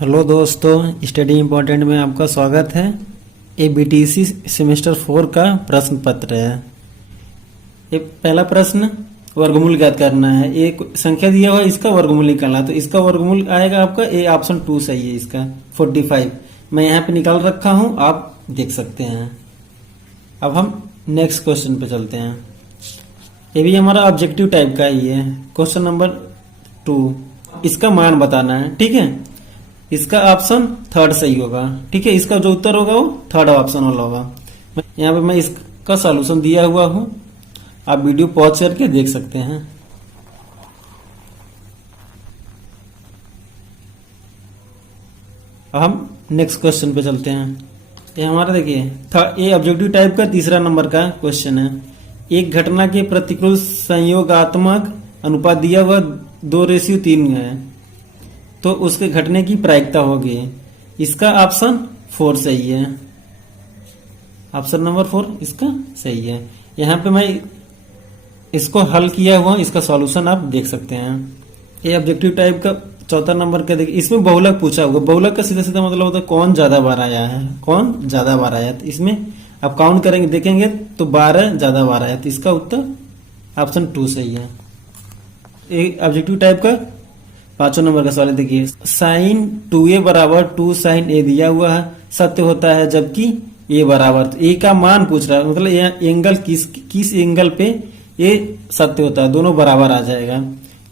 Hello दोस्तों, study important में आपका स्वागत है। ये बीटीसी सेमेस्टर 4 का प्रश्न पत्र है। ये पहला प्रश्न वर्गमूल ज्ञात करना है। एक संख्या दिया हुआ है, इसका वर्गमूल निकालना, तो इसका वर्गमूल आएगा आपका ए ऑप्शन 2 सही है। इसका 45 मैं यहाँ पे निकाल रखा हूँ, आप देख सकते हैं। अब हम नेक्स्ट क्वेश्चन पे चलते हैं। ये भी हमारा ऑब्जेक्टिव टाइप का ही है। क्वेश्चन नंबर 2, इसका मान बताना है। ठीक है, इसका ऑप्शन थर्ड सही होगा। ठीक है, इसका जो उत्तर होगा वो थर्ड ऑप्शन वाला होगा। यहाँ पे मैं इसका सॉल्यूशन दिया हुआ हूं, आप वीडियो पॉज करके देख सकते हैं। अब हम नेक्स्ट क्वेश्चन पे चलते हैं। ये हमारा देखिए ये ऑब्जेक्टिव टाइप का तीसरा नंबर का क्वेश्चन है। एक घटना के प्रतिकूल संयोगात्मक अनुपात दिया हुआ 2:3 है, तो उसके घटने की प्रायिकता होगी। इसका ऑप्शन 4 सही है। ऑप्शन नंबर 4 इसका सही है। यहाँ पे मैं इसको हल किया हुआ, इसका सॉल्यूशन आप देख सकते हैं। ये ऑब्जेक्टिव टाइप का चौथा नंबर का देखिए, इसमें बहुलक पूछा हुआ। बहुलक का सीधा सीधा मतलब होता है कौन ज्यादा बार आया है, कौन ज्यादा बार आया। तो इसमें आप काउंट करेंगे, देखेंगे तो 12 ज्यादा बार आया, तो इसका उत्तर ऑप्शन 2 सही है। एक ऑब्जेक्टिव टाइप का 5 नंबर का सवाल देखिए, साइन 2a बराबर 2 साइन a दिया हुआ है, सत्य होता है जबकि a बराबर, तो a का मान पूछ रहा है, मतलब ये एंगल किस एंगल पे ये सत्य होता है, दोनों बराबर आ जाएगा।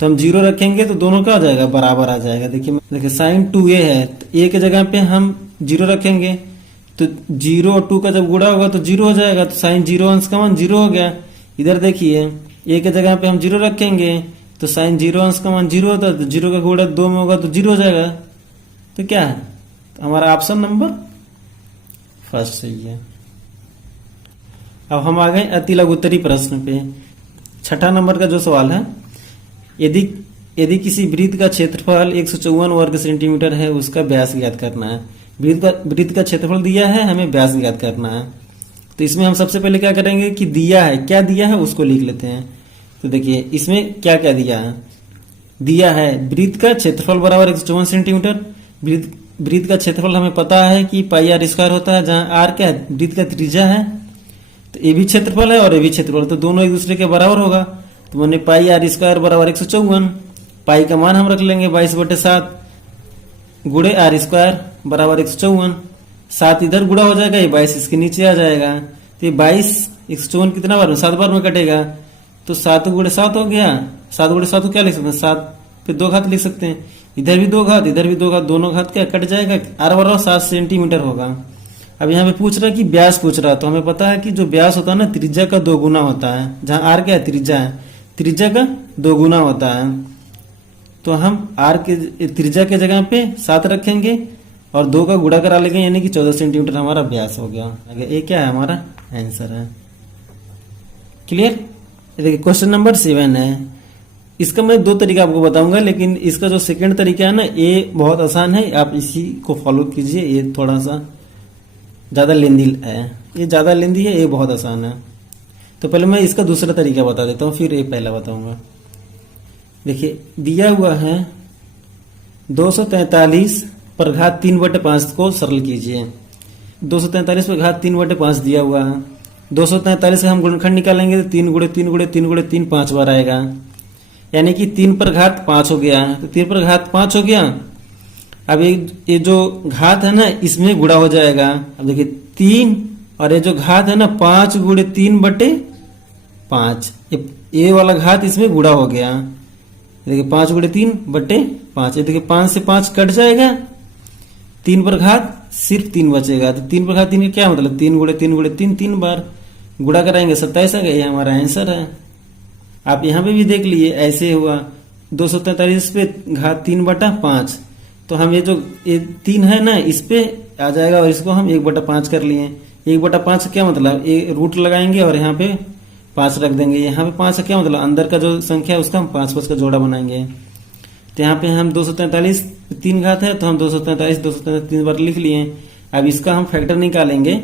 तो हम 0 रखेंगे तो दोनों क्या हो जाएगा, बराबर आ जाएगा। देखिए साइन 2a है, तो a के जगह पे हम 0 रखेंगे, तो 0 और 2 का जब गुणा होगा तो 0 हो जाएगा, तो साइन 0 अंश का मान 0 हो गया। इधर देखिए a के जगह पे हम 0 रखेंगे तो साइन 0 अंश का मान 0 होता है, तो 0 का गुणा 2 में होगा तो 0 हो जाएगा। तो क्या है, तो हमारा ऑप्शन नंबर फर्स्ट सही है। अब हम आ गए अति लघुत्तरी प्रश्न पे। छठा नंबर का जो सवाल है, यदि किसी वृत्त का क्षेत्रफल 154 वर्ग सेंटीमीटर है, उसका व्यास ज्ञात करना है। वृत्त का क्षेत्रफल दिया है, हमें व्यास ज्ञात करना है। तो इसमें हम सबसे पहले क्या करेंगे कि दिया है, क्या दिया है उसको लिख लेते हैं। तो देखिए इसमें क्या क्या दिया है, दिया है वृत्त का क्षेत्रफल बराबर 154 सेंटीमीटर। वृत्त का क्षेत्रफल हमें पता है कि पाई आर स्क्वायर होता है, जहां आर क्या है, वृत्त का त्रिज्या है। तो ये भी क्षेत्रफल है और ये भी क्षेत्रफल, तो दोनों एक दूसरे के बराबर होगा। तो मैंने पाई आर स्क्वायर बराबर 154, पाई का मान हम रख लेंगे 22/7 गुणे आर स्क्वायर बराबर 154। 7 इधर गुणा हो जाएगा, ये 22 इसके नीचे आ जाएगा। तो ये 22 154 कितना बार में, 7 बार में कटेगा, तो 7 गुणे 7 हो गया। 7 गुणे 7 को क्या लिख सकते हैं, 7 पे 2 घात लिख सकते हैं। इधर भी 2 घात, इधर भी 2 घात, दोनों घात क्या कट जाएगा, आर बराबर 7 सेंटीमीटर होगा। अब यहाँ पे पूछ रहा है कि व्यास पूछ रहा है, तो हमें पता है कि जो व्यास होता है ना, त्रिज्या का 2 गुना होता है। जहां आर क्या है, त्रिज्या है, त्रिज्या का 2 गुना होता है। तो हम आर के त्रिज्या के जगह पे 7 रखेंगे और 2 का गुणा करा लेंगे, यानी कि 14 सेंटीमीटर हमारा व्यास हो गया। ये क्या है, हमारा आंसर है। क्लियर। देखिए क्वेश्चन नंबर 7 है। इसका मैं 2 तरीका आपको बताऊंगा, लेकिन इसका जो सेकंड तरीका है ना, ये बहुत आसान है, आप इसी को फॉलो कीजिए। ये थोड़ा सा ज्यादा लेंदी है, ये ज्यादा लेंदी है, ये बहुत आसान है। तो पहले मैं इसका दूसरा तरीका बता देता हूँ, फिर ये पहला बताऊंगा। देखिए दिया हुआ है 243 पर घात 3/5 को सरल कीजिए। 243 पर घात 3/5 दिया हुआ है। 243 से हम गुणनखंड निकालेंगे तो 3 गुणे 3 गुणे 3 गुणे 3 5 बार आएगा, यानी कि 3 पर घात 5 हो गया। तो 3 पर घात 5 हो गया। अब ये जो घात है ना, इसमें गुणा हो जाएगा। अब देखिए 3 और ये जो घात है ना, 5 गुणे 3/5, ये वाला घात इसमें गुणा हो गया। देखिए 5 गुणे 3/5, ये देखिए 5 से 5 कट जाएगा, 3 पर घात सिर्फ 3 बचेगा। तो 3 पर घात 3 का क्या मतलब, 3 गुणे 3 गुणे 3 3 बार गुणा कराएंगे 27 आ गया, ये हमारा आंसर है। आप यहाँ पे भी देख लिए, ऐसे हुआ 243 पे घात 3/5, तो हम ये 3 है ना, इस पे आ जाएगा और इसको हम 1/5 कर लिए। 1/5 क्या मतलब, ये रूट लगाएंगे और यहाँ पे 5 रख देंगे। यहाँ पे 5 क्या मतलब, अंदर का जो संख्या है उसका हम 5 का जोड़ा बनाएंगे। तो यहाँ पे हम 243 3 घात है, तो हम 243 3 बार लिख लिए। अब इसका हम फैक्टर निकालेंगे।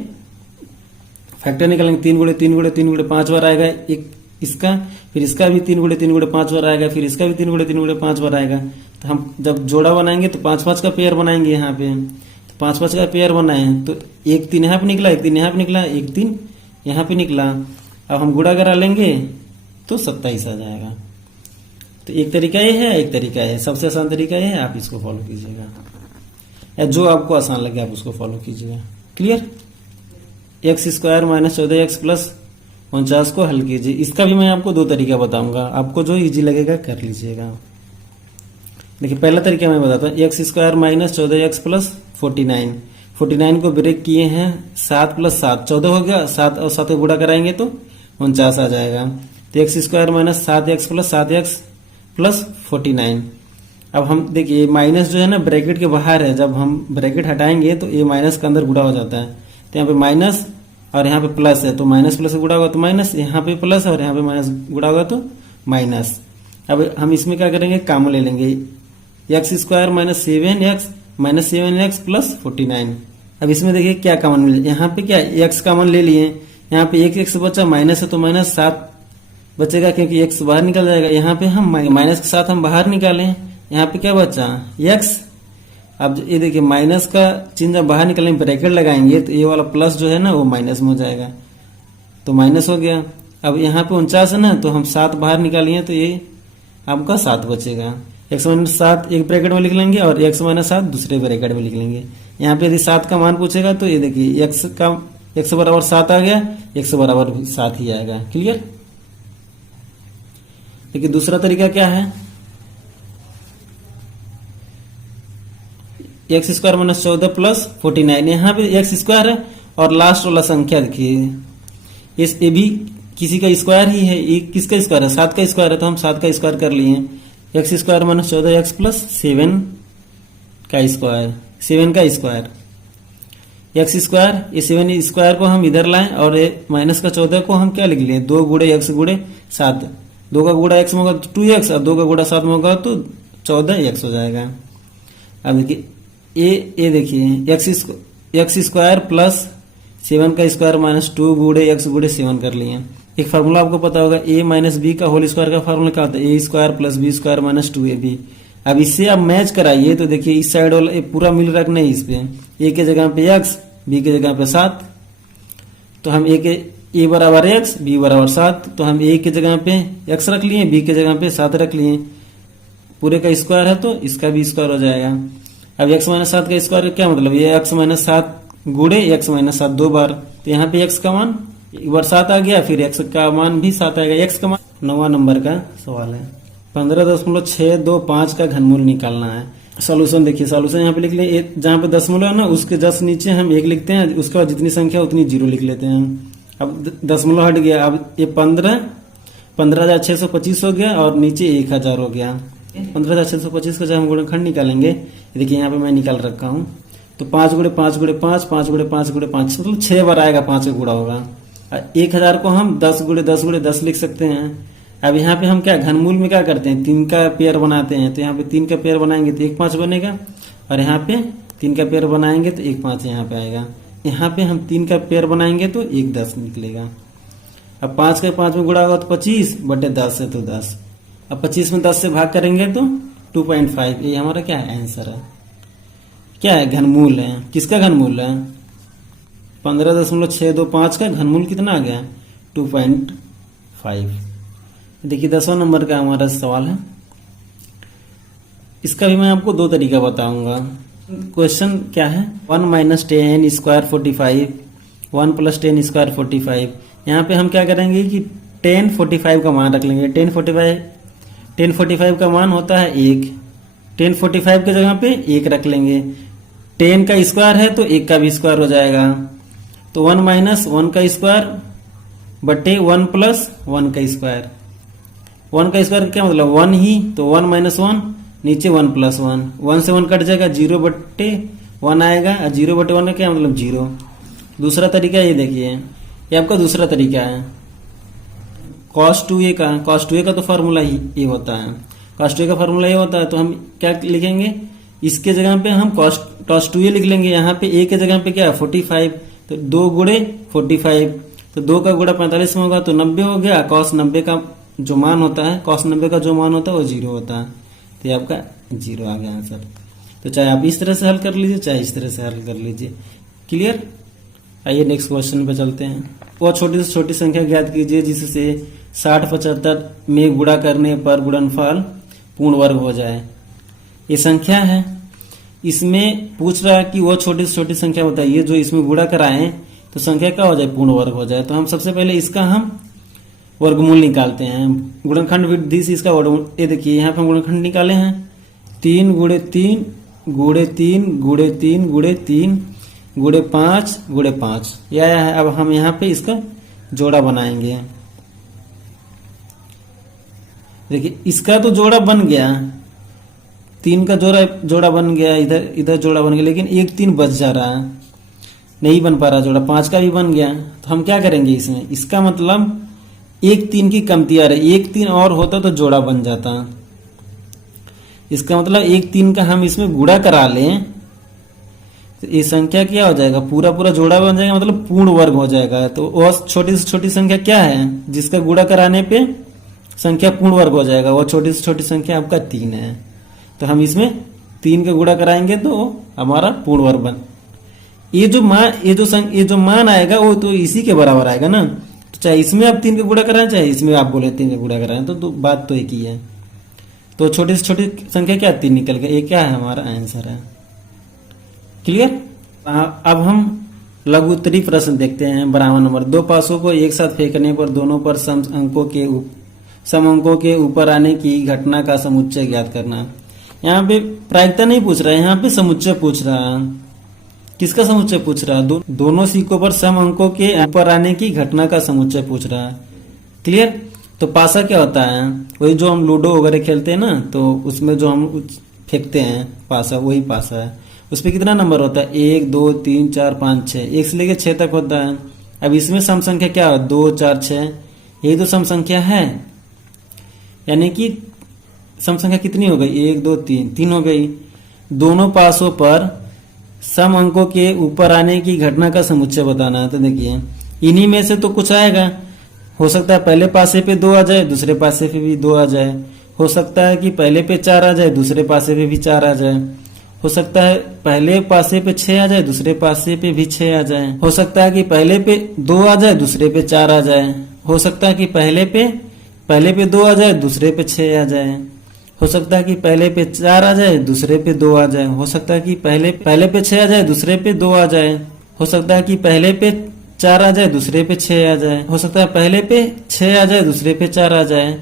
3 गुणे 3 गुणे 3 गुणे 5 बार आएगा एक इसका, फिर इसका भी 3 गुणे 3 गुणे 5 बार आएगा, फिर इसका भी 3 गुणे 3 गुणे 5 बार आएगा। तो हम जब जोड़ा बनाएंगे तो 5-5 का पेयर बनाएंगे यहाँ पे, तो 5-5 का पेयर बनाए तो 1 3 यहाँ पे निकला, 1 3 यहाँ पे निकला, 1 3 यहाँ पे निकला। अब हम गुणा करा लेंगे तो 27 आ जाएगा। तो एक तरीका ये है, एक तरीका ये है। सबसे आसान तरीका ये है, आप इसको फॉलो कीजिएगा, या जो आपको आसान लगे आप उसको फॉलो कीजिएगा। Clear. x² minus 14x plus 49 को हल कीजिए। इसका भी मैं आपको 2 तरीका बताऊंगा, आपको जो इजी लगेगा कर लीजिएगा। देखिए पहला तरीका मैं बताता हूँ, x² माइनस 14x प्लस 49 को ब्रेक किए हैं 7 प्लस 7 14 हो गया, 7 और 7 को गुणा कराएंगे तो 49 आ जाएगा। तो x² minus 7x plus 7x plus 49। अब हम देखिए माइनस जो है ना ब्रैकेट के बाहर है, जब हम ब्रैकेट हटाएंगे तो ये माइनस के अंदर गुणा हो जाता है। तो यहाँ पे माइनस और यहाँ पे प्लस है, तो माइनस प्लस से गुणा होगा तो माइनस, यहाँ पे प्लस और यहाँ पे माइनस गुणा होगा तो माइनस। अब हम इसमें क्या करेंगे, कॉमन ले लेंगे, x² माइनस 7x प्लस 49। अब इसमें देखिए क्या कॉमन मिले, यहाँ पे क्या x कॉमन ले लिए, यहाँ पे एक x बचा, माइनस है तो माइनस 7 बचेगा क्योंकि x बाहर निकल जाएगा। यहाँ पे हम माइनस के साथ हम बाहर निकालें, यहाँ पे क्या बचा x। अब ये देखिए माइनस का चिन्ह जब बाहर निकलेंगे ब्रैकेट लगाएंगे तो ये वाला प्लस जो है ना वो माइनस में हो जाएगा, तो माइनस हो गया। अब यहाँ पे 49 है ना, तो हम 7 बाहर निकालिए तो ये आपका 7 बचेगा। x माइनस 7 एक ब्रैकेट में लिख लेंगे और x माइनस 7 दूसरे ब्रैकेट में लिख लेंगे। यहाँ पे यदि 7 का मान पूछेगा तो ये देखिए x बराबर 7 आ गया, x बराबर 7 ही आएगा। क्लियर। देखिए दूसरा तरीका क्या है, x² माइनस 14 प्लस 49। यहाँ पे x² है और लास्ट वाला संख्या देखिए ये भी किसी का स्क्वायर ही है। ये किसका स्क्वायर है, 7 का स्क्वायर है, तो हम 7 का स्क्वायर कर लिए। x² माइनस 14x प्लस 7 का स्क्वायर, 7 का स्क्वायर x², ये 7 स्क्वायर को हम इधर लाएं और माइनस का 14 को हम क्या लिख लिए, 2 गुणे x गुणे 7। 2 का गुणा x में होगा तो 2x और 2 का गुणा 7 में होगा तो 14x हो जाएगा। अब देखिए ये देखिए x² प्लस 7 का स्क्वायर माइनस 2 गुणे x गुणे 7 कर लिए। एक फार्मूला आपको पता होगा, a माइनस बी का होल स्क्वायर का फार्मूला क्या होता है, a² plus b² minus 2ab। अब इससे आप मैच कराइए तो देखिए इस साइड वाला पूरा मिल रखना है, इस पे a के जगह पे x, b के जगह पे 7, तो हम a बराबर x, b बराबर 7, तो हम a के जगह पे x रख लिए, b के जगह पे 7 रख लिए। पूरे का स्क्वायर है तो इसका भी स्क्वायर हो जाएगा। अब x माइनस 7 का स्क्वायर क्या मतलब, ये x माइनस 7 गुणे x माइनस 7 2 बार, तो यहाँ पे x का मान एक बार 7 आ गया, फिर x का मान भी 7 आएगा। x का मान 9वां नंबर का सवाल है, 15.625 का घनमूल निकालना है। सॉल्यूशन देखिए, सॉल्यूशन यहाँ पे लिख ले, जहाँ पे दशमलव है ना उसके जस्ट नीचे हम 1 लिखते हैं, उसके बाद जितनी संख्या उतनी 0 लिख लेते हैं। अब दशमलव हट गया, अब ये 15,625 हो गया और नीचे 1000 हो गया। 15,625 का जब हम गुणनखंड निकालेंगे, देखिए यहाँ पे मैं निकाल रखा हूँ, तो 5 गुणे 5 गुणे 5, 5 गुणे 5 गुणे 5, मतलब 6 बार आएगा, 5 का गुणा होगा। 1000 को हम 10 गुणे 10 गुणे 10 लिख सकते हैं। अब यहाँ पे हम क्या घनमूल में क्या करते हैं, 3 का पेयर बनाते हैं, तो यहाँ पे 3 का पेयर बनाएंगे तो 1 5 बनेगा, और यहाँ पे 3 का पेयर बनाएंगे तो 1 5 यहाँ पे आएगा। यहाँ पे हम 3 का पेयर बनाएंगे तो 1 10 निकलेगा। अब 5 का 5 में गुणा होगा तो 25 बटे 10 है तो 10। अब 25 में 10 से भाग करेंगे तो 2.5, ये हमारा क्या है आंसर है, क्या है घनमूल है। किसका घनमूल है, 15.625 का घनमूल कितना आ गया 2.5। देखिए 10वां नंबर का हमारा सवाल है, इसका भी मैं आपको 2 तरीका बताऊंगा। क्वेश्चन क्या है, 1 माइनस 10 स्क्वायर 45, 1 प्लस 10 स्क्वायर 45। यहाँ पे हम क्या करेंगे कि 10 45 का मान रख लेंगे। 10 45 का मान होता है 1, 10 45 के जगह पे 1 रख लेंगे। 10 का स्क्वायर है तो 1 का भी स्क्वायर हो जाएगा, तो 1 माइनस 1 का स्क्वायर बटे 1 प्लस 1 का स्क्वायर। 1 का स्क्वायर क्या मतलब 1 ही, तो 1 माइनस 1 नीचे 1 प्लस 1, 1 से 1 कट जाएगा, 0 बटे 1 आएगा, और 0 बटे 1 का क्या मतलब 0। दूसरा तरीका ये देखिए, ये आपका दूसरा तरीका है cos 2a का तो फार्मूला ही ये होता है, cos 2a का फार्मूला ये होता है, तो हम क्या लिखेंगे, इसके जगह पे हम cos 2a लिख लेंगे। यहाँ पे a के जगह पे क्या है 45, तो 2 गुणे 45, तो 2 का गुणा 45 में होगा तो 90 हो गया। cos 90 का जो मान होता है, cos 90 का जो मान होता है वो 0 होता है। तो ये आपका 0 आ गया आंसर। तो चाहे आप इस तरह से हल कर लीजिए, चाहे इस तरह से हल कर लीजिए। क्लियर। आइए नेक्स्ट क्वेश्चन पे चलते हैं। वह छोटी से छोटी संख्या ज्ञात कीजिए जिससे 60 75 में गुणा करने पर गुणनफल पूर्ण वर्ग हो जाए। ये संख्या है, इसमें पूछ रहा है कि वह छोटी से छोटी संख्या बताइए जो इसमें गुणा कराएं तो संख्या क्या हो जाए, पूर्ण वर्ग हो जाए। तो हम सबसे पहले इसका हम वर्गमूल निकालते हैं। गुणनखंड विधि से इसका वर्गमूल, ये देखिए यहाँ पे हम गुणनखंड निकाले हैं 3 गुणे 3 गुणे 3 गुणे 3 गुणे 3 गुणे 5 गुणे 5 यह आया है। अब हम यहाँ पे इसका जोड़ा बनाएंगे। देखिए इसका तो जोड़ा बन गया, 3 का जोड़ा बन गया, इधर जोड़ा बन गया, लेकिन 1 3 बच जा रहा है, नहीं बन पा रहा जोड़ा। 5 का भी बन गया, तो हम क्या करेंगे इसमें, इसका मतलब 1 3 की कमती आ रही, 1 3 और होता तो जोड़ा बन जाता। इसका मतलब 1 3 का हम इसमें गुणा करा लें तो ये संख्या क्या हो जाएगा, पूरा पूरा जोड़ा बन जाएगा, मतलब पूर्ण वर्ग हो जाएगा। तो वह छोटी से छोटी संख्या क्या है जिसका गुणा कराने पे संख्या पूर्ण वर्ग हो जाएगा, वो छोटी से छोटी संख्या आपका 3 है। तो हम इसमें 3 का गुणा कराएंगे तो हमारा पूर्ण वर्ग बन, ये जो मान आएगा वो तो इसी के बराबर आएगा ना। तो चाहे इसमें आप 3 का गुणा कराएं, चाहे इसमें आप बोले 3 का गुणा कराएं, तो बात तो एक ही है। तो छोटी से छोटी संख्या क्या 3 निकल गया, ये क्या है हमारा आंसर है। क्लियर। अब हम लघु उत्तरी प्रश्न देखते हैं। बराबर नंबर, 2 पासों को एक साथ फेंकने पर दोनों पर सम अंकों के ऊपर आने की घटना का समुच्चय ज्ञात करना। यहाँ पे प्रायिकता नहीं पूछ रहा है, यहाँ पे समुच्चय पूछ रहा है। किसका समुच्चय पूछ रहा है, दोनों सिक्कों पर सम अंकों के ऊपर आने की घटना का समुच्चय पूछ रहा है। क्लियर। तो पासा क्या होता है, वही जो हम लूडो वगैरह खेलते हैं ना, तो उसमें जो हम फेंकते हैं पासा, वही पासा है। उसपे कितना नंबर होता है, 1 2 3 4 5 6, 1 से लेके 6 तक होता है। अब इसमें सम संख्या क्या है, 2 4 6, यही तो सम संख्या है। यानी कि सम संख्या कितनी हो गई, 1 2 3 हो गई। दोनों पासों पर सम अंकों के ऊपर आने की घटना का समुच्चय बताना है। तो देखिए इन्हीं में से तो कुछ आएगा, हो सकता है पहले पासे पे 2 आ जाए, दूसरे पासे पे भी 2 आ जाए। हो सकता है कि पहले पे 4 आ जाए, दूसरे पासे पे भी 4 आ जाए। हो सकता है पहले पासे पे 6 आ जाए, दूसरे पासे पे भी 6 आ जाए। हो सकता है कि पहले पे 2 आ जाए, दूसरे पे 4 आ जाए। हो सकता है कि पहले पे 2 आ जाए, दूसरे पे 6 आ जाए। हो सकता है कि पहले पे 4 आ जाए, दूसरे पे 2 आ जाए। हो सकता है कि पहले पे 6 आ जाए, दूसरे पे 2 आ जाए। हो सकता है कि पहले पे 4 आ जाए, दूसरे पे 6 आ जाए। हो सकता है पहले पे 6 आ जाए, दूसरे पे 4 आ जाए।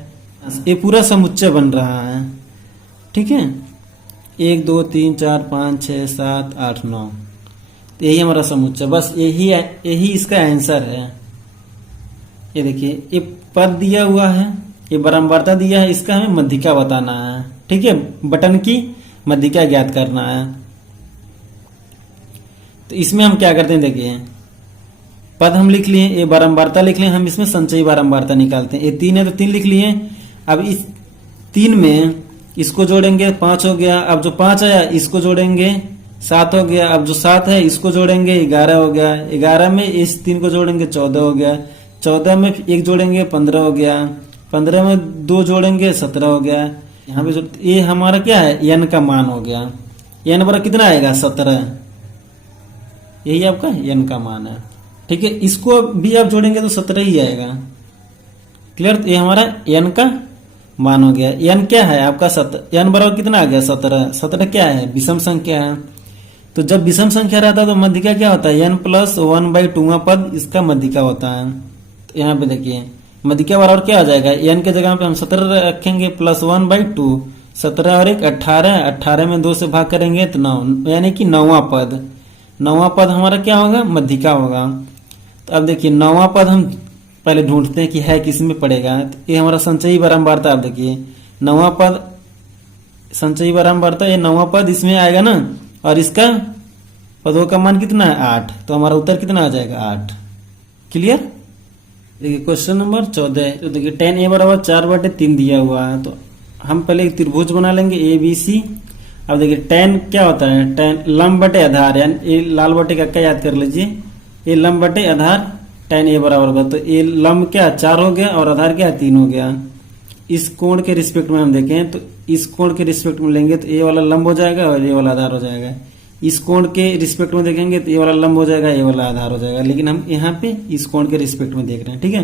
ये पूरा समुच्चय बन रहा है। ठीक है, 1 2 3 4 5 6 7 8 9, यही हमारा समुच्चय, बस यही इसका आंसर है। ये देखिए ये पद दिया हुआ है, ये बारंबारता दिया है, इसका हमें मध्यिका बताना है। ठीक है, बटन की मध्यिका ज्ञात करना है। तो इसमें हम क्या करते हैं, देखिए पद हम लिख लिए, ये बारंबारता लिख लिए, हम इसमें संचयी बारंबारता निकालते हैं। ये 3 है तो 3 लिख लिए। अब इस 3 में इसको जोड़ेंगे, 5 हो गया। अब जो 5 आया इसको जोड़ेंगे, 7 हो गया। अब जो 7 है इसको जोड़ेंगे, 11 हो गया। 11 में इस 3 को जोड़ेंगे, 14 हो गया। 14 में 1 जोड़ेंगे, 15 हो गया। 15 में 2 जोड़ेंगे, 17 हो गया। यहाँ पे ये हमारा क्या है, n का मान हो गया। n बराबर कितना आएगा, 17। यही आपका n का मान है। ठीक है, इसको भी आप जोड़ेंगे तो 17 ही आएगा। क्लियर। ये हमारा n का मान हो गया। n क्या है आपका, n बराबर कितना आ गया, 17। 17 क्या है, विषम संख्या है। तो जब विषम संख्या रहता है तो मध्यिका क्या होता है, n + 1/2वां पद इसका मध्यिका होता है। तो यहाँ पे देखिए मध्यिका बराबर क्या आ जाएगा, n के जगह पे हम 17 रखेंगे, + 1/2, 17 और 1 18, 18 में 2 से भाग करेंगे तो 9, यानी कि 9वां पद। 9वां पद हमारा क्या होगा, मध्यिका होगा। तो अब देखिए 9वां पद हम पहले ढूंढते हैं कि है किस में पड़ेगा। तो ये हमारा संचयी बारंबारता। आप देखिए 9वां पद संचयी बारंबारता, ये 9वां पद इसमें आएगा ना, और इसका पदों का मान कितना है, 8। तो हमारा उत्तर कितना आ जाएगा, 8। क्लियर। देखिए क्वेश्चन नंबर 14। तो देखिए tan a बराबर 4/3 दिया हुआ है। तो हम पहले एक त्रिभुज बना लेंगे ABC। अब देखिए tan क्या होता है, tan लंब बटे आधार, यानी ये लाल बटे का क्या याद कर लीजिए, ये लंब बटे आधार tan a बराबर होगा। तो ये लंब क्या 4 हो गया और आधार क्या 3 हो गया। इस कोण के रिस्पेक्ट में हम देखें तो इस कोण के रिस्पेक्ट में लेंगे तो ये वाला लंब हो जाएगा और ये वाला आधार हो जाएगा। इस कोण के रिस्पेक्ट में देखेंगे तो ये वाला लंब हो जाएगा, ये वाला आधार हो जाएगा। लेकिन हम यहाँ पे इस कोण के रिस्पेक्ट में देख रहे हैं, ठीक है।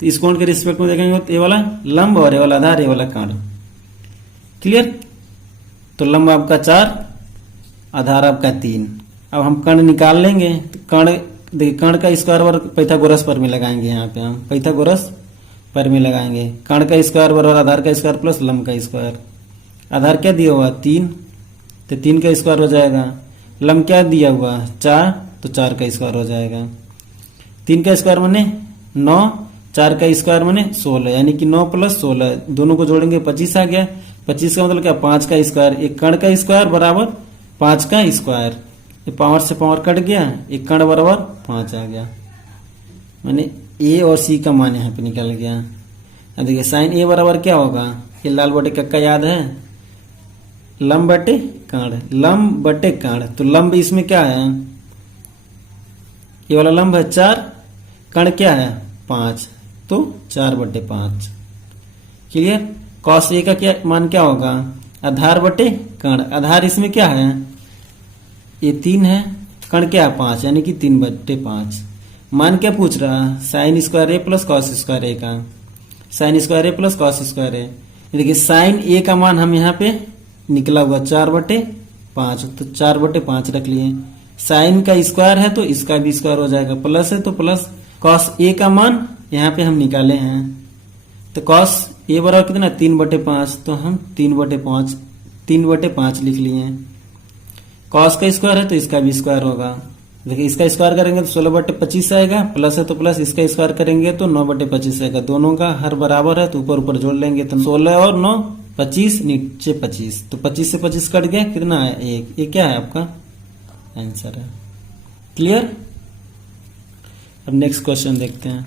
तो इस कोण के रिस्पेक्ट में देखेंगे तो ये वाला लंब और ये वाला आधार, ये वाला कर्ण। क्लियर। तो लंब आपका 4, आधार आपका 3। अब हम कर्ण निकाल लेंगे। तो कर्ण देखिए, कर्ण का स्क्वायर बराबर पाइथागोरस पर में लगाएंगे। यहाँ पे हम पाइथागोरस पर में लगाएंगे। कर्ण का स्क्वायर बराबर आधार का स्क्वायर प्लस लंब का स्क्वायर। आधार क्या दिया हुआ 3, तो 3 का स्क्वायर हो जाएगा। लंब क्या दिया हुआ 4, तो 4 का स्क्वायर हो जाएगा। 3 का स्क्वायर माने 9, 4 का स्क्वायर माने 16, यानी कि 9 प्लस 16 दोनों को जोड़ेंगे 25 आ गया। 25 का मतलब क्या 5 का स्क्वायर। एक कर्ण का स्क्वायर बराबर 5 का स्क्वायर। ये पावर से पावर कट गया, एक कर्ण बराबर 5 आ गया। माने ए और सी का मान यहाँ पे निकल गया। अब देखिए साइन ए बराबर क्या होगा, ये लाल बटे कक्का याद है, लंब बटे कर्ण, लंब बटे कर्ण। तो लंब इसमें क्या है, ये वाला लंब है 4, कर्ण क्या है 5, तो 4 बटे 5। क्लियर। कॉस ए का क्या मान क्या होगा, आधार बटे कर्ण। आधार इसमें क्या है, ये 3 है, कर्ण क्या है 5, यानी कि 3 बटे 5। मान क्या पूछ रहा, साइन स्क्वायर ए प्लस कॉस स्क्वायर ए का। साइन स्क्वायर ए प्लस कॉस स्क्वायर ए। देखिए साइन ए का मान हम यहाँ पे निकला हुआ 4 बटे 5, तो 4 बटे 5 रख लिए। साइन का स्क्वायर है तो इसका भी स्क्वायर हो जाएगा, प्लस है तो प्लस। कॉस ए का मान यहाँ पे हम निकाले हैं, तो कॉस ए बराबर कितना 3 बटे 5, तो हम 3 बटे 5 लिख लिए। कॉस का स्क्वायर है तो इसका भी स्क्वायर होगा। देखिए इसका स्क्वायर करेंगे तो 16 बटे 25 आएगा, प्लस है तो प्लस, इसका स्क्वायर करेंगे तो 9 बटे 25 आएगा। दोनों का हर बराबर है तो ऊपर ऊपर जोड़ लेंगे, तो 16 और 9 25, नीचे 25, तो 25 से 25 कट गया, कितना है 1। ये क्या है आपका आंसर है। क्लियर। अब नेक्स्ट क्वेश्चन देखते हैं।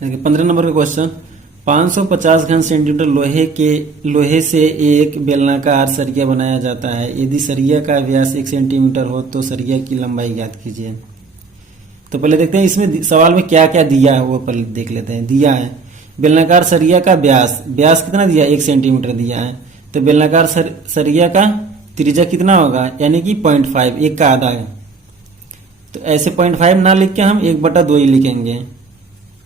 देखिए 15 नंबर का क्वेश्चन, 550 घन सेंटीमीटर लोहे से एक बेलनाकार सरिया बनाया जाता है। यदि सरिया का व्यास 1 सेंटीमीटर हो तो सरिया की लंबाई ज्ञात कीजिए। तो पहले देखते हैं इसमें सवाल में क्या क्या दिया है, वो पहले देख लेते हैं। दिया है बेलनाकार सरिया का व्यास कितना दिया, 1 सेंटीमीटर दिया है। तो बेलनाकार सरिया का त्रिज्या कितना होगा, यानी कि 0.5, 1 का आधा है। तो ऐसे 0.5 ना लिख के हम 1/2 ही लिखेंगे,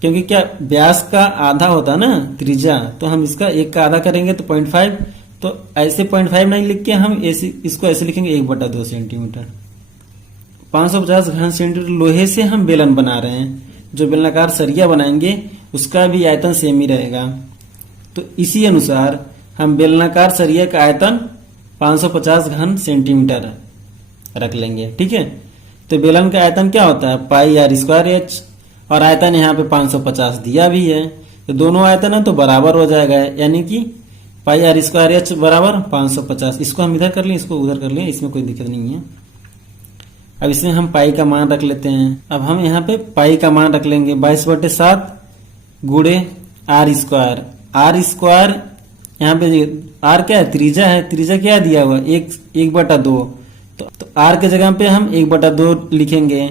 क्योंकि क्या व्यास का आधा होता ना त्रिज्या, तो हम इसका 1 का आधा करेंगे तो 0.5। तो ऐसे 0.5 नहीं लिख के हम इसको ऐसे लिखेंगे 1/2 सेंटीमीटर। 550 घन सेंटीमीटर लोहे से हम बेलन बना रहे हैं, जो बेलनाकार सरिया बनाएंगे उसका भी आयतन सेम ही रहेगा। तो इसी अनुसार हम बेलनाकार सरिया का आयतन 550 घन सेंटीमीटर रख लेंगे, ठीक है। तो बेलन का आयतन क्या होता है, पाई आर स्क्वायर एच, और आयतन यहाँ पे 550 दिया भी है, तो दोनों आयतन है तो बराबर हो जाएगा, यानी कि पाई आर स्क्वायर एच बराबर 550। इसको हम इधर कर लें, इसको उधर कर लें, इसमें कोई दिक्कत नहीं है। अब इसमें हम पाई का मान रख लेते हैं। अब हम यहाँ पे पाई का मान रख लेंगे 22/7 गुणे आर स्क्वायर। आर स्क्वायर यहाँ पे आर क्या है, त्रिज्या है। त्रिज्या क्या दिया हुआ 1/2, तो आर के जगह पे हम 1/2 लिखेंगे,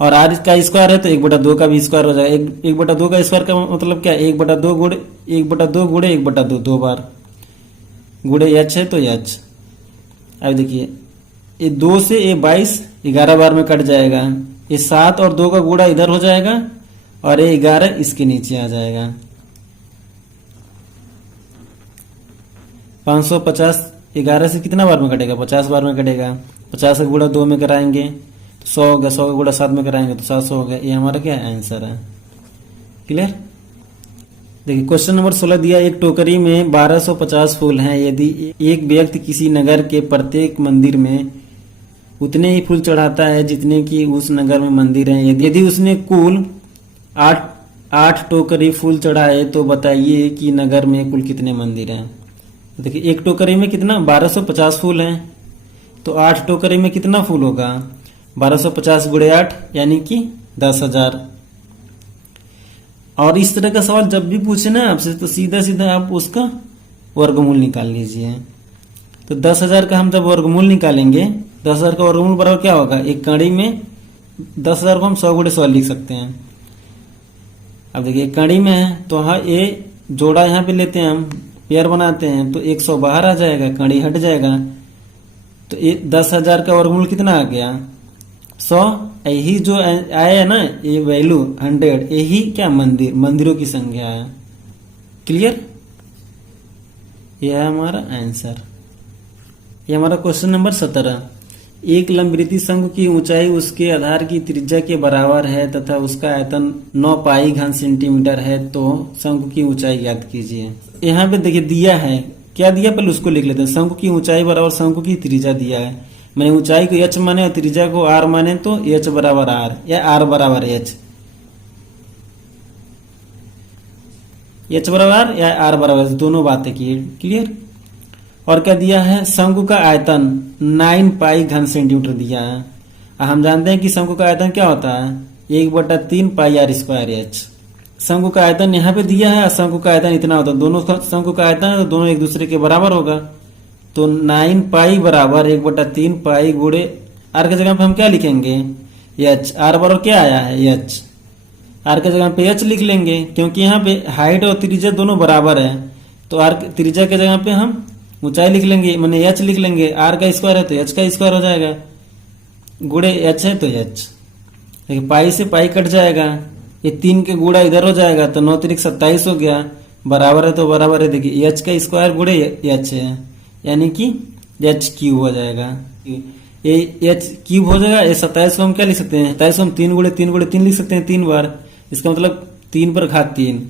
और आर का स्क्वायर है तो 1/2 का भी स्क्वायर हो जाएगा। 1/2 का स्क्वायर का मतलब क्या, 1/2 गुणे 1/2 2 बार गुणे एच है तो एच। अब देखिए ये 2 से ये 22 11 बार में कट जाएगा। ये 7 और 2 का गुणा इधर हो जाएगा, और ये 11 इसके नीचे आ जाएगा। 550 11 से कितना बार में कटेगा, 50 बार में कटेगा। 50 का गुणा 2 में कराएंगे तो 100 हो गया, 100 का गुणा 7 में कराएंगे तो 700 हो गया। ये हमारा क्या आंसर है। क्लियर। देखिए क्वेश्चन नंबर 16 दिया, एक टोकरी में 1250 फूल हैं। यदि एक व्यक्ति किसी नगर के प्रत्येक मंदिर में उतने ही फूल चढ़ाता है जितने की उस नगर में मंदिर हैं, यदि उसने कुल 8 टोकरी फूल चढ़ाए तो बताइए कि नगर में कुल कितने मंदिर हैं। तो देखिए एक टोकरी में कितना 1250 फूल हैं, तो 8 टोकरी में कितना फूल होगा, 1250 गुणे 8 यानी कि 10,000। और इस तरह का सवाल जब भी पूछे ना आपसे, तो सीधा सीधा आप उसका वर्गमूल निकाल लीजिए। तो 10,000 का हम जब वर्गमूल निकालेंगे, 10,000 का वर्गमूल बराबर क्या होगा, एक कड़ी में 10,000 को हम 100 गुणे 100 लिख सकते हैं। अब देखिए कड़ी में है तो हाँ, ये जोड़ा यहाँ पे लेते हैं हम पेयर बनाते हैं तो 100 बाहर आ जाएगा, कड़ी हट जाएगा। तो 10,000 का वर्गमूल कितना आ गया? 100। यही जो आया है ना ये वैल्यू 100, यही क्या मंदिरों की संख्या है। क्लियर? यह है हमारा आंसर। यह हमारा क्वेश्चन नंबर 17। एक लंबवृत्तीय शंकु की ऊंचाई उसके आधार की त्रिज्या के बराबर है तथा उसका आयतन 9 पाई घन सेंटीमीटर है, तो शंकु की ऊंचाई ज्ञात कीजिए। यहाँ पे देखिए दिया है, क्या दिया पहले उसको लिख लेते हैं। शंकु की ऊंचाई बराबर शंकु की त्रिज्या दिया है, मैंने ऊंचाई को h माने और त्रिज्या को r माने, तो h बराबर r या r बराबर h, h बराबर या r बराबर, दोनों बातें की। क्लियर? और क्या दिया है? शंकु का आयतन 9 पाई घन सेंटीमीटर दिया है। हम जानते हैं कि शंकु का आयतन क्या होता है, 1/3 पाई r स्क्वायर h। शंकु का आयतन यहाँ पे दिया है, शंकु का आयतन इतना होता है, दोनों शंकु का आयतन है तो दोनों एक दूसरे के बराबर होगा। तो 9 पाई बराबर 1/3 पाई गुणे r के जगह पे हम क्या लिखेंगे? h। r बराबर क्या आया है? h। r के जगह पे h लिख लेंगे, क्योंकि यहाँ पे हाइट और त्रिज्या दोनों बराबर है, तो r त्रिज्या के जगह पे हम ऊंचाई लिख लेंगे, मैंने h लिख लेंगे। r का स्क्वायर है तो h का स्क्वायर हो जाएगा, गुणे h है तो h। देखिए पाई से पाई कट जाएगा, ये 3 के गुणा इधर हो जाएगा, तो 9 3 27 हो गया, बराबर है तो बराबर है। देखिए h का स्क्वायर गुणे h है, यानी कि h क्यूब हो जाएगा। ये h क्यूब हो जाएगा। ये 27 को हम क्या लिख सकते हैं? 27 को हम 3 गुणे 3 गुणे 3 लिख सकते हैं 3 बार। इसका मतलब 3 पर घात 3,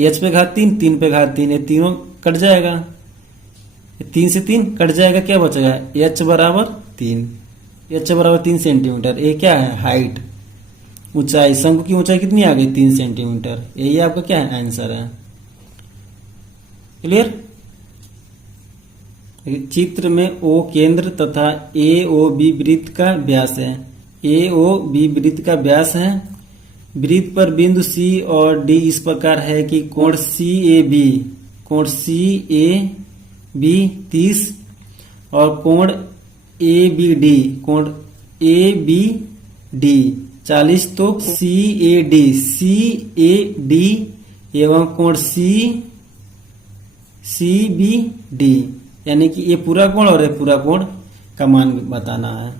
h पे घात 3, 3 पे घात 3, ये तीनों कट जाएगा, 3 से 3 कट जाएगा, क्या बचेगा? h बराबर 3, h बराबर 3 सेंटीमीटर। ये क्या है? हाइट, ऊंचाई। शंकु की ऊंचाई कितनी आ गई? 3 सेंटीमीटर। यही आपका क्या है? आंसर है। क्लियर? चित्र में O केंद्र तथा AOB वृत्त का व्यास है। AOB वृत्त का व्यास है। वृत्त पर बिंदु C और D इस प्रकार है कि कोण CAB 30 और कोण ABD 40, तो CAD एवं कोण CBD, यानी कि ये पूरा कोण और ये पूरा कोण का मान बताना है।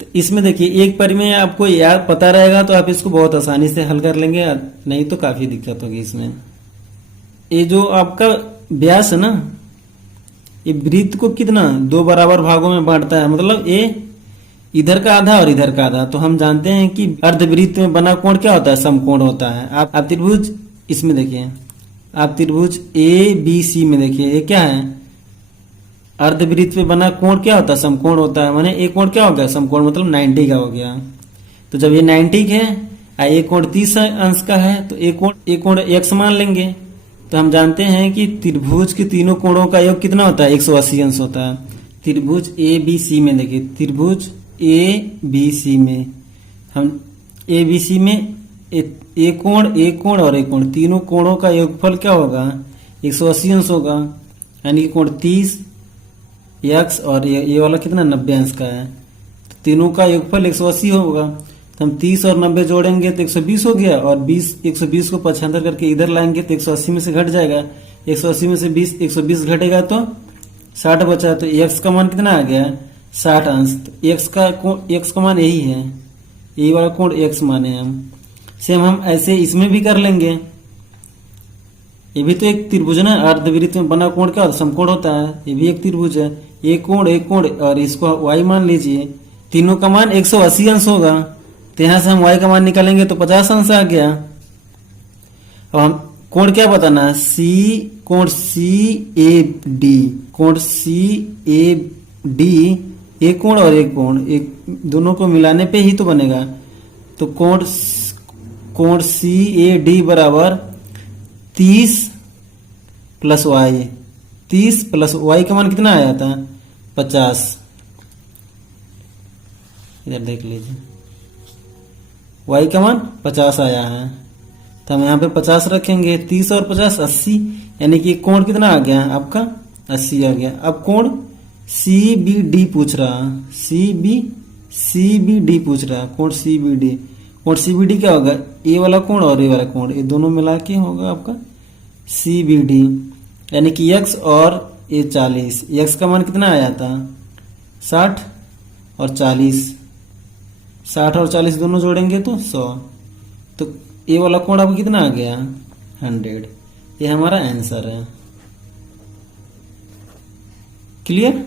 तो इसमें देखिए एक परिमेय आपको याद पता रहेगा तो आप इसको बहुत आसानी से हल कर लेंगे, नहीं तो काफी दिक्कत होगी इसमें। ये जो आपका व्यास है ना, ये वृत्त को कितना 2 बराबर भागों में बांटता है, मतलब ये इधर का आधा और इधर का आधा। तो हम जानते हैं कि अर्धवृत्त में बना कोण क्या होता है? समकोण होता है। आप त्रिभुज इसमें देखिए, आप त्रिभुज ABC में देखिए, ये क्या है? अर्धवृत्त में बना कोण क्या होता है? समकोण होता है। माने एक कोण क्या हो गया? समकोण, मतलब 90 का हो गया। तो जब ये 90 है, एक कोण 30 अंश का है, तो एक कोण x मान लेंगे। तो हम जानते हैं कि त्रिभुज के तीनों कोणों का योग कितना होता है? 180 अंश होता है। त्रिभुज ABC में देखिए, त्रिभुज ABC में हम ABC में एक कोण और एक कोण, तीनों कोणों का योगफल क्या होगा? 180 अंश होगा, यानी कि कोण 30 x और ये वाला कितना 90 अंश का है, तो तीनों का योगफल 180 होगा। तो हम 30 और 90 जोड़ेंगे तो 120 हो गया, और 120 को 75 करके इधर लाएंगे तो 180 में से घट जाएगा। 180 में से 120 घटेगा तो 60 बचा, तो x का मान कितना आ गया? 60 अंश। तो x का मान यही है, यही वाला कोण x माने हम। सेम हम ऐसे इसमें भी कर लेंगे। ये भी तो एक त्रिभुज ना, अर्धवृत्त में बना कोण क्या होता है? समकोण होता है। ये भी एक त्रिभुज है, एक कोण और इसको y मान लीजिए। तीनों का मान 180 अंश होगा, तो यहां से हम y का मान निकालेंगे तो 50 अंश आ गया। अब हम कोण क्या बताना है? कोण CAD, एक कोण और एक कोण, एक दोनों को मिलाने पे ही तो बनेगा। तो कोण CAD बराबर 30 प्लस y, 30 प्लस y का मान कितना आया था? 50। इधर देख लीजिए, y का मान 50 आया है, तो हम यहाँ पे 50 रखेंगे। 30 और 50 80, यानी कि कोण कितना आ गया आपका? 80 आ गया। अब कोण CBD पूछ रहा, CBD पूछ रहा, कोण CBD क्या होगा? ये वाला कोण और ये वाला कोण, ये दोनों मिला के होगा आपका CBD, यानी कि x और ये 40। x का मान कितना आया था 60 और 40, 60 और 40 दोनों जोड़ेंगे तो 100। तो ये वाला कोण आपको कितना आ गया 100। ये हमारा आंसर है। क्लियर।